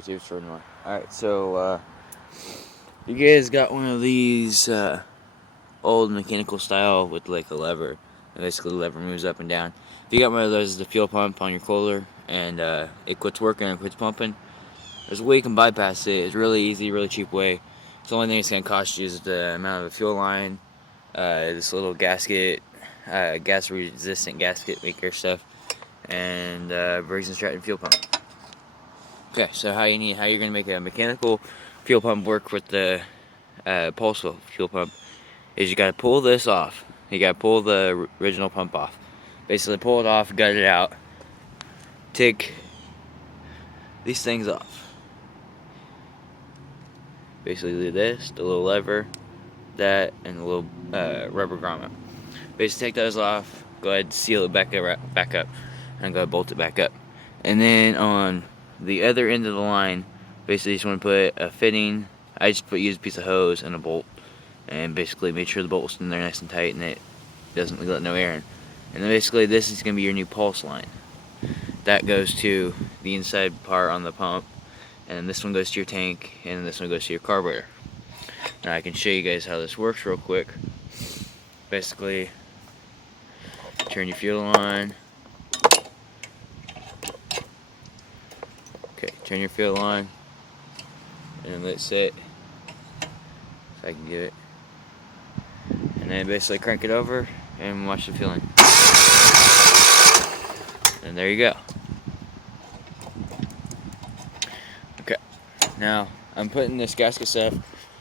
YouTube for more. Alright, so you guys got one of these old mechanical style with like a lever. And basically the lever moves up and down. If you got one of those, the fuel pump on your Kohler and it quits working and quits pumping, there's a way you can bypass it. It's really easy, really cheap way. The only thing it's going to cost you is the amount of the fuel line, this little gasket, gas resistant gasket maker stuff, and Briggs & Stratton fuel pump. Okay, so how you're going to make a mechanical fuel pump work with the pulse fuel pump is you got to pull this off. You got to pull the original pump off. Basically pull it off, gut it out, take these things off. Basically do this, the little lever, that, and the little rubber grommet. Basically take those off, go ahead and seal it back up, and go ahead and bolt it back up. And then on the other end of the line, basically you just want to put a fitting. I just use a piece of hose and a bolt, and basically make sure the bolt's in there nice and tight and it doesn't let no air in. And then basically this is going to be your new pulse line. That goes to the inside part on the pump, and this one goes to your tank, and this one goes to your carburetor. Now I can show you guys how this works real quick. Basically, turn your fuel on. Okay, turn your fuel on, and let it sit. If I can get it. And then basically crank it over and watch the fueling. And there you go. Okay, now I'm putting this gasket stuff.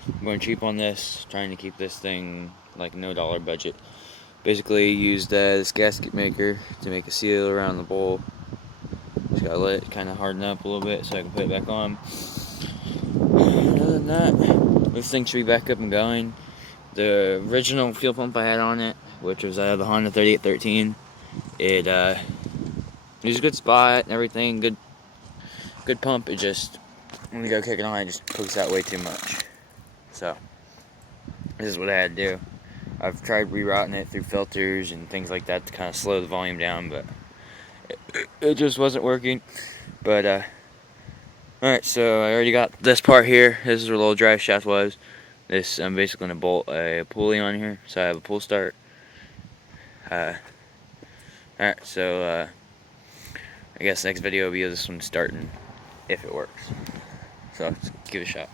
I'm going cheap on this, trying to keep this thing like no dollar budget. Basically used this gasket maker to make a seal around the bowl. Just gotta let it kind of harden up a little bit so I can put it back on. Other than that, this thing should be back up and going. The original fuel pump I had on it, which was out of the Honda 3813, it was a good spot and everything, good pump. It just, when you go kick it on, it just cooks out way too much. So this is what I had to do. I've tried rerouting it through filters and things like that to kind of slow the volume down, but it just wasn't working. But alright, so I already got this part here. This is where the little drive shaft was. This, I'm basically going to bolt a pulley on here, so I have a pull start. Alright, so I guess next video will be this one starting, if it works. So let's give it a shot.